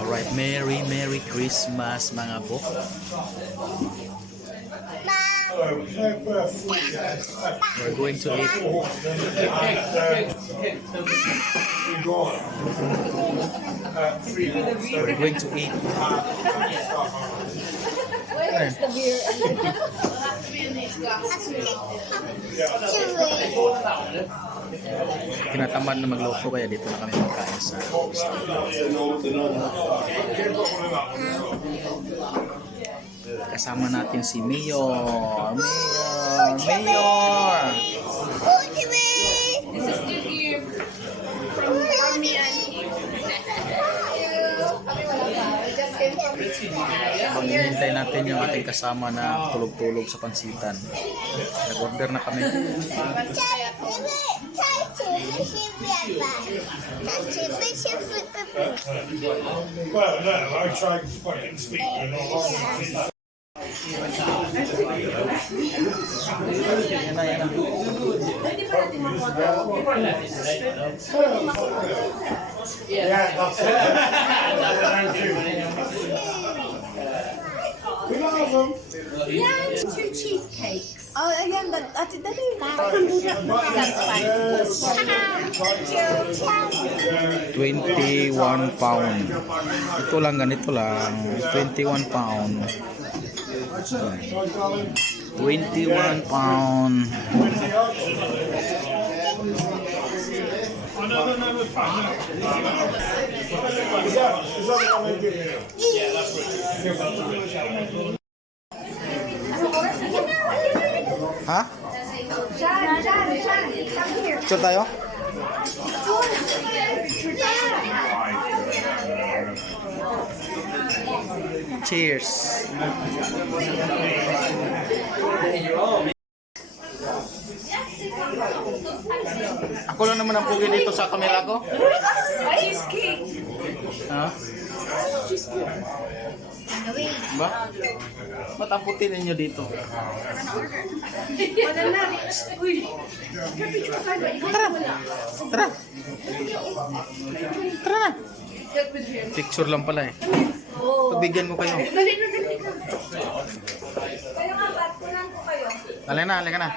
Alright, Merry Christmas mga bok. We're going to eat. We're going to eat. Where's the beer? Tinatamad na magluto kaya dito na kami magkain sa kasama natin si Mayor. This is the beer from me and Hinihintay natin yung ating kasama na tulog-tulog sa pansitan. Nag-order na kami. Well, no, I tried fucking speaking. Yeah, that's it. yeah, 2 cheesecakes. Oh, again, that is that's fine. 21 pound. Ito lang, ganito lang. 21 pound. 21 pound. Is that what they give you? Ha? Sure tayo? Cheers. Ako lang naman ang pugi dito sa kamera ko. Cheesecake. Ha? Ba? Ba't ang puti ninyo dito? Wala na. Uy. Tara! Tara! Tara na! Picture lang pala eh. Pagbigyan ko kayo. Dali na, dali na. Kayo nga, ba't kulang ko kayo? Halika na, halika na.